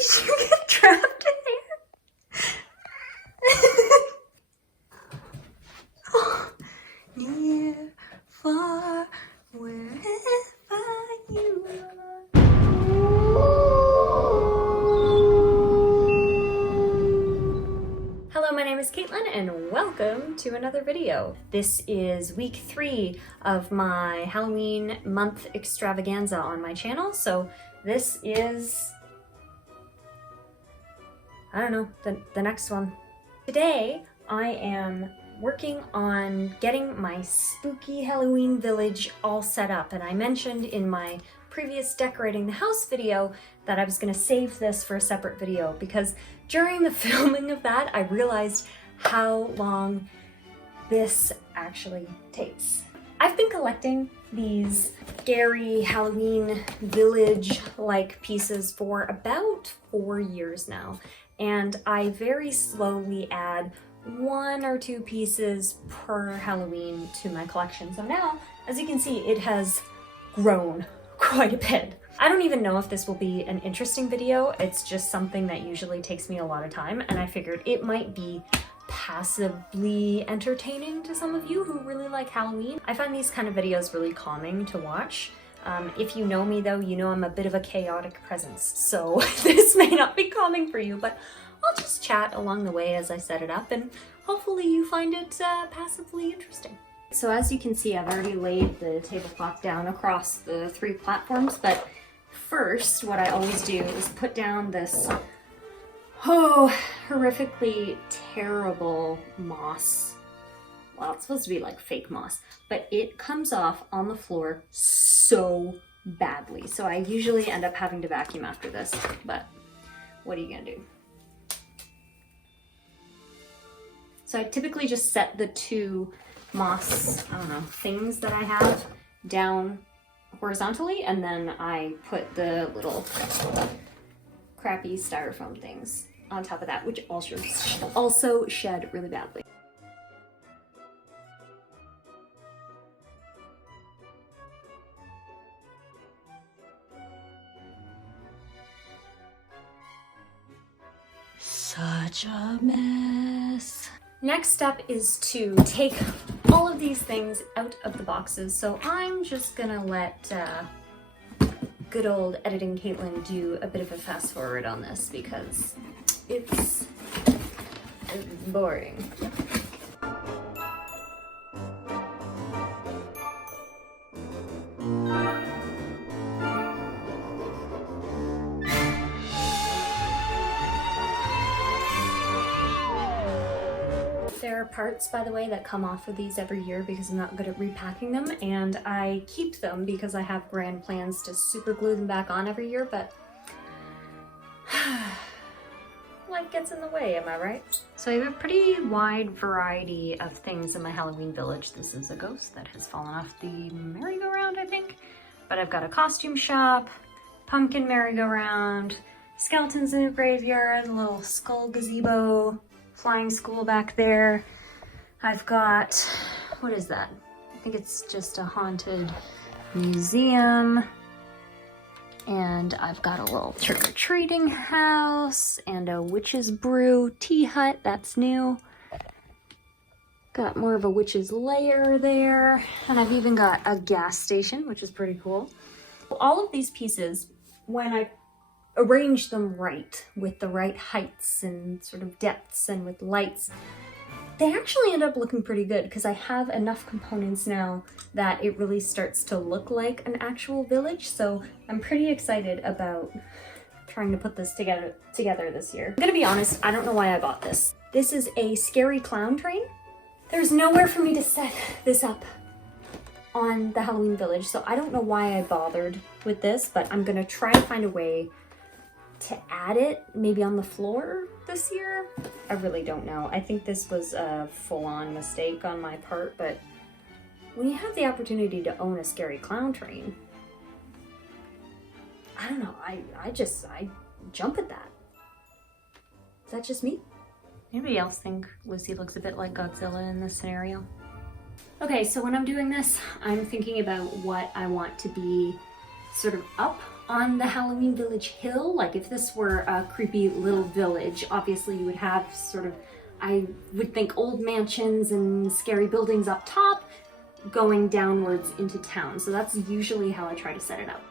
Did you get trapped in there? Oh, near, far, wherever you are. Hello, my name is Caitlin and welcome to another video. This is week 3 of my Halloween month extravaganza on my channel. So this is, I don't know, the next one. Today I am working on getting my spooky Halloween village all set up, and I mentioned in my previous decorating the house video that I was going to save this for a separate video because during the filming of that I realized how long this actually takes. I've been collecting these scary Halloween village-like pieces for about 4 years now, and I very slowly add 1 or 2 pieces per Halloween to my collection. So now, as you can see, it has grown quite a bit. I don't even know if this will be an interesting video. It's just something that usually takes me a lot of time, and I figured it might be passively entertaining to some of you who really like Halloween. I find these kind of videos really calming to watch. If you know me though, you know I'm a bit of a chaotic presence, so this may not be calming for you, but I'll just chat along the way as I set it up, and hopefully you find it passively interesting. So as you can see, I've already laid the tablecloth down across the 3 platforms, but first what I always do is put down this horrifically terrible moss. Well, it's supposed to be like fake moss, but it comes off on the floor so badly. So I usually end up having to vacuum after this, but what are you gonna do? So I typically just set the 2 moss, I don't know, things that I have down horizontally, and then I put the little crappy styrofoam things on top of that, which also shed really badly. Such a mess. Next step is to take all of these things out of the boxes. So I'm just gonna let good old editing Caitlin do a bit of a fast forward on this because it's boring. There are parts, by the way, that come off of these every year because I'm not good at repacking them, and I keep them because I have grand plans to super glue them back on every year, but life gets in the way, am I right? So I have a pretty wide variety of things in my Halloween village. This is a ghost that has fallen off the merry-go-round, I think, but I've got a costume shop, pumpkin merry-go-round, skeletons in the graveyard, a little skull gazebo, flying school back there. I've got, what is that? I think it's just a haunted museum. And I've got a little trick-or-treating house and a witch's brew tea hut, that's new. Got more of a witch's lair there. And I've even got a gas station, which is pretty cool. All of these pieces, when I arrange them right, with the right heights and sort of depths and with lights, they actually end up looking pretty good because I have enough components now that it really starts to look like an actual village. So I'm pretty excited about trying to put this together this year. I'm gonna be honest, I don't know why I bought this. This is a scary clown train. There's nowhere for me to set this up on the Halloween village, so I don't know why I bothered with this, but I'm gonna try to find a way to add it maybe on the floor this year. I really don't know. I think this was a full-on mistake on my part, but when you have the opportunity to own a scary clown train, I don't know, I jump at that. Is that just me? Anybody else think Lucy looks a bit like Godzilla in this scenario? Okay, so when I'm doing this, I'm thinking about what I want to be sort of up on the Halloween Village hill. Like if this were a creepy little village, obviously you would have sort of, I would think, old mansions and scary buildings up top going downwards into town. So that's usually how I try to set it up.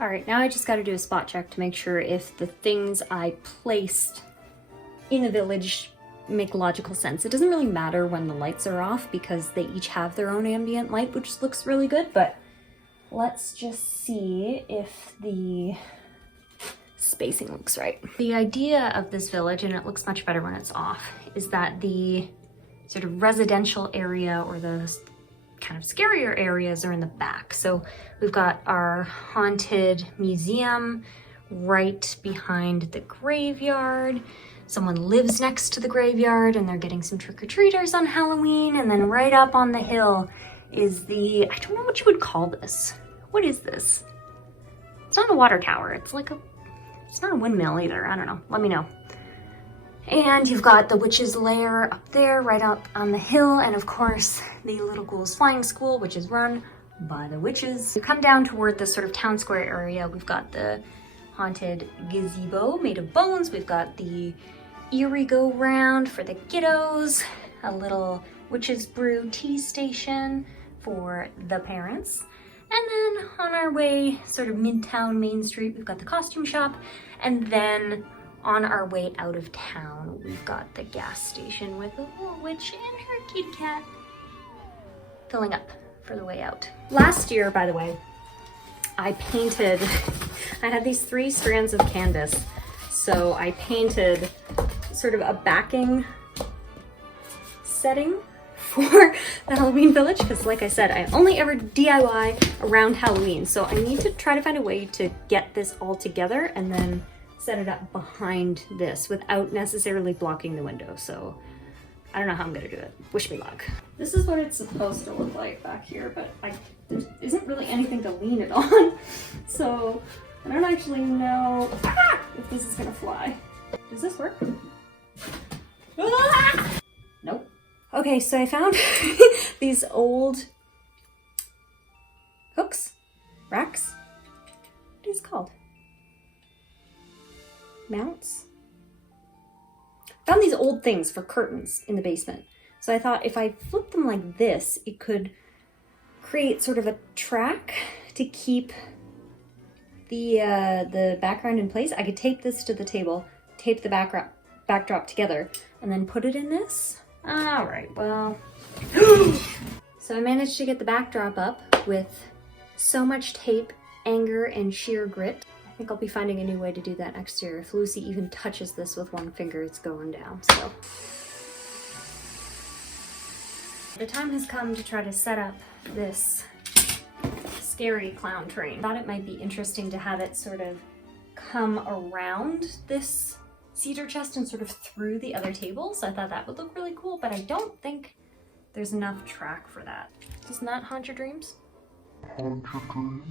All right, now I just got to do a spot check to make sure if the things I placed in the village make logical sense. It doesn't really matter when the lights are off because they each have their own ambient light, which looks really good, but let's just see if the spacing looks right. The idea of this village, and it looks much better when it's off, is that the sort of residential area or the kind of scarier areas are in the back. So we've got our haunted museum right behind the graveyard. Someone lives next to the graveyard and they're getting some trick-or-treaters on Halloween. And then right up on the hill is the, I don't know what you would call this. What is this? It's not a water tower. It's like a, it's not a windmill either. I don't know. Let me know. And you've got the witch's lair up there, right up on the hill. And of course, the Little Ghouls Flying School, which is run by the witches. You come down toward the sort of town square area. We've got the haunted gazebo made of bones. We've got the eerie go round for the kiddos, a little witch's brew tea station for the parents. And then on our way, sort of midtown Main Street, we've got the costume shop. And then on our way out of town, we've got the gas station with a little witch and her kitty cat filling up for the way out. Last year, by the way, I painted, I had these 3 strands of canvas. So I painted sort of a backing setting for the Halloween Village, because like I said, I only ever DIY around Halloween. So I need to try to find a way to get this all together and then set it up behind this without necessarily blocking the window. So I don't know how I'm gonna do it. Wish me luck. This is what it's supposed to look like back here, but there isn't really anything to lean it on. So I don't actually know if this is gonna fly. Does this work? Nope. Okay, so I found these old hooks, racks. What are these called? Mounts? Found these old things for curtains in the basement. So I thought if I flip them like this, it could create sort of a track to keep the background in place. I could tape this to the table, tape the backdrop together, and then put it in this. All right, well. So I managed to get the backdrop up with so much tape, anger, and sheer grit. I think I'll be finding a new way to do that next year. If Lucy even touches this with one finger, it's going down, so. The time has come to try to set up this scary clown train. Thought it might be interesting to have it sort of come around this cedar chest and sort of through the other tables. I thought that would look really cool, but I don't think there's enough track for that. Doesn't that haunt your dreams? Haunt your dreams?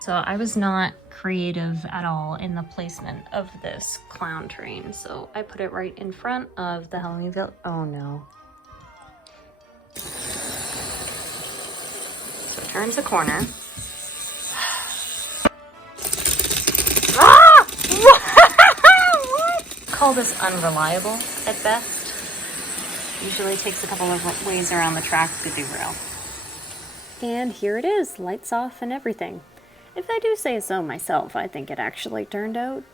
So I was not creative at all in the placement of this clown train. So I put it right in front of the Halloween Village. Oh no. So it turns a corner. Ah! What? Call this unreliable at best. Usually takes a couple of ways around the track to derail. And here it is, lights off and everything. If I do say so myself, I think it actually turned out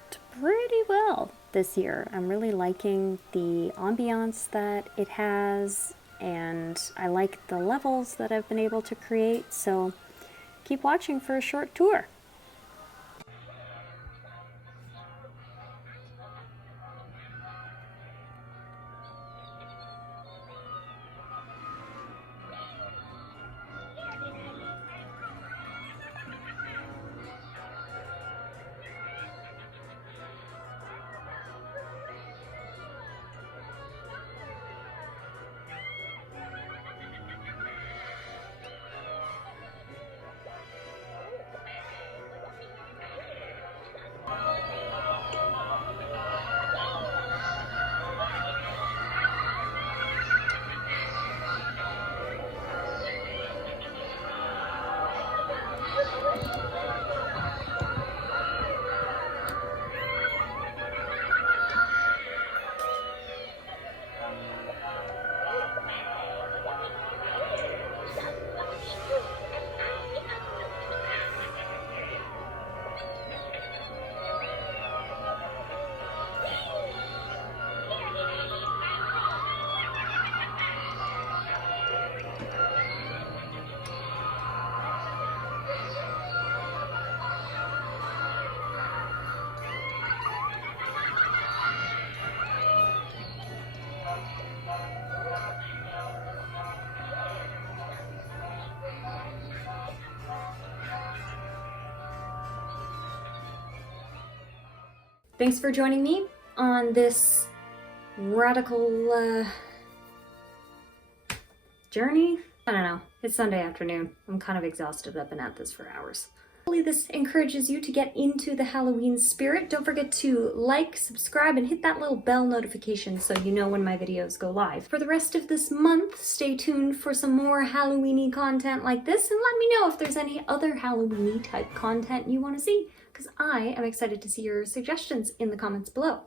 pretty well this year. I'm really liking the ambiance that it has, and I like the levels that I've been able to create, so keep watching for a short tour. Thanks for joining me on this radical journey. I don't know. It's Sunday afternoon. I'm kind of exhausted. I've been at this for hours. Hopefully this encourages you to get into the Halloween spirit. Don't forget to like, subscribe, and hit that little bell notification so you know when my videos go live. For the rest of this month, stay tuned for some more Halloween-y content like this, and let me know if there's any other Halloween-y type content you want to see, because I am excited to see your suggestions in the comments below.